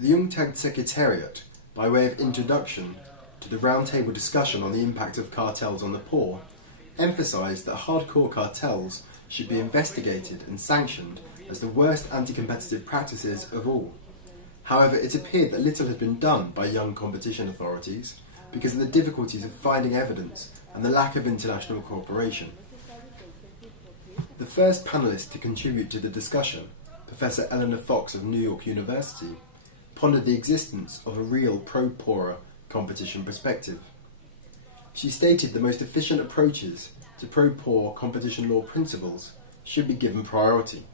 The UNCTAD Secretariat, by way of introduction to the roundtable discussion on the impact of cartels on the poor, emphasised that hardcore cartels should be investigated and sanctioned as the worst anti-competitive practices of all. However, it appeared that little had been done by young competition authorities because of the difficulties of finding evidence and the lack of international cooperation. The first panellist to contribute to the discussion, Professor Eleanor Fox of New York University, pondered the existence of a real pro-poorer competition perspective. She stated the most efficient approaches to pro-poor competition law principles should be given priority.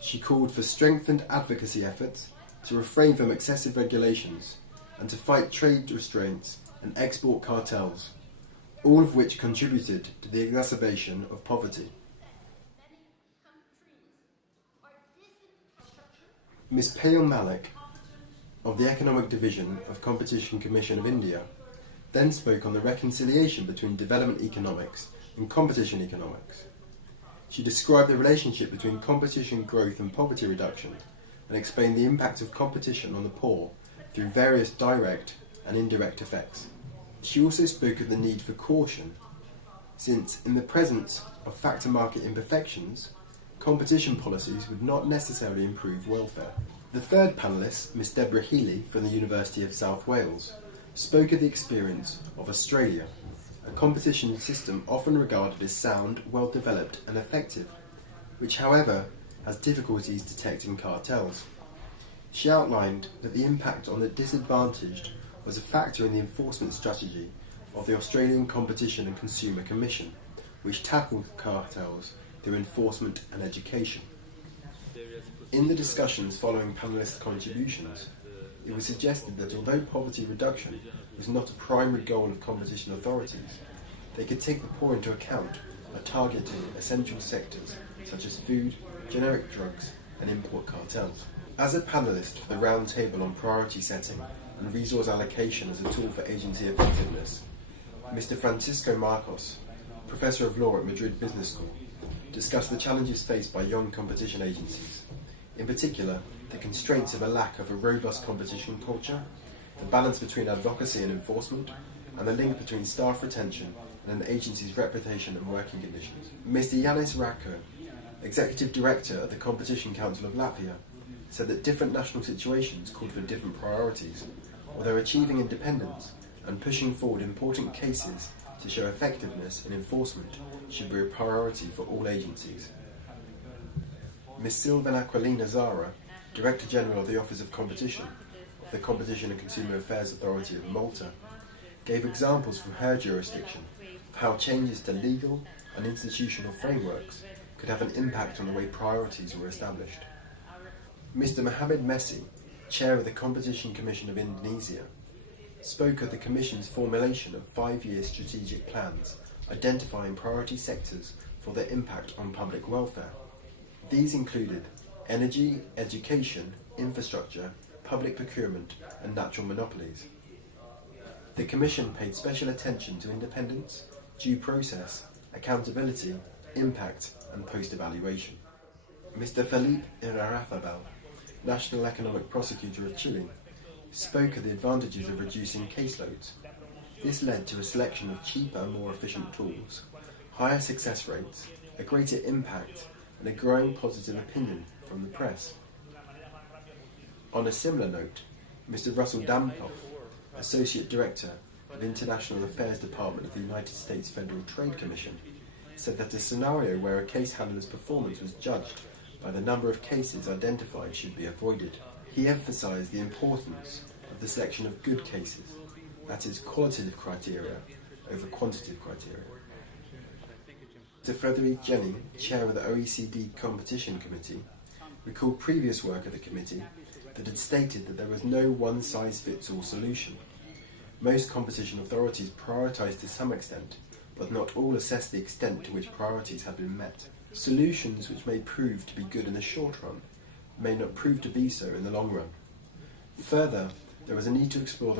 She called for strengthened advocacy efforts to refrain from excessive regulations and to fight trade restraints and export cartels, all of which contributed to the exacerbation of poverty. Ms. Payal Malik, of the Economic Division of Competition Commission of India, then spoke on the reconciliation between development economics and competition economics. She described the relationship between competition growth and poverty reduction and explained the impact of competition on the poor through various direct and indirect effects. She also spoke of the need for caution, since in the presence of factor market imperfections, competition policies would not necessarily improve welfare. The third panellist, Ms. Deborah Healy from the University of South Wales, spoke of the experience of Australia, a competition system often regarded as sound, well-developed and effective, which however has difficulties detecting cartels. She outlined that the impact on the disadvantaged was a factor in the enforcement strategy of the Australian Competition and Consumer Commission, which tackled cartels through enforcement and education. In the discussions following panellist contributions, it was suggested that although poverty reduction was not a primary goal of competition authorities, they could take the poor into account by targeting essential sectors such as food, generic drugs and import cartels. As a panellist for the roundtable on priority setting and resource allocation as a tool for agency effectiveness, Mr. Francisco Marcos, Professor of Law at Madrid Business School, discussed the challenges faced by young competition agencies, in particular the constraints of a lack of a robust competition culture, the balance between advocacy and enforcement, and the link between staff retention and an agency's reputation and working conditions. Mr. Yanis Rako, Executive Director at the Competition Council of Latvia, said that different national situations called for different priorities, although achieving independence and pushing forward important cases to show effectiveness in enforcement should be a priority for all agencies. Ms. Silvana Aquilina Zara, Director General of the Office of Competition of the Competition and Consumer Affairs Authority of Malta, gave examples from her jurisdiction of how changes to legal and institutional frameworks could have an impact on the way priorities were established. Mr. Mohamed Messi, Chair of the Competition Commission of Indonesia, spoke of the Commission's formulation of 5-year strategic plans identifying priority sectors for their impact on public welfare. These included energy, education, infrastructure, public procurement and natural monopolies. The Commission paid special attention to independence, due process, accountability, impact and post-evaluation. Mr. Felipe Irarrázaval, National Economic Prosecutor of Chile, spoke of the advantages of reducing caseloads. This led to a selection of cheaper, more efficient tools, higher success rates, a greater impact, and a growing positive opinion from the press. On a similar note, Mr. Russell Dampoff, Associate Director of International Affairs Department of the United States Federal Trade Commission, said that a scenario where a case handler's performance was judged by the number of cases identified should be avoided. He emphasised the importance of the selection of good cases, that is, qualitative criteria over quantitative criteria. Mr. Frederic Jenny, Chair of the OECD Competition Committee, recalled previous work of the committee that had stated that there was no one-size-fits-all solution. Most competition authorities prioritised to some extent, but not all assessed the extent to which priorities had been met. Solutions which may prove to be good in the short run may not prove to be so in the long run. Further, there was a need to explore the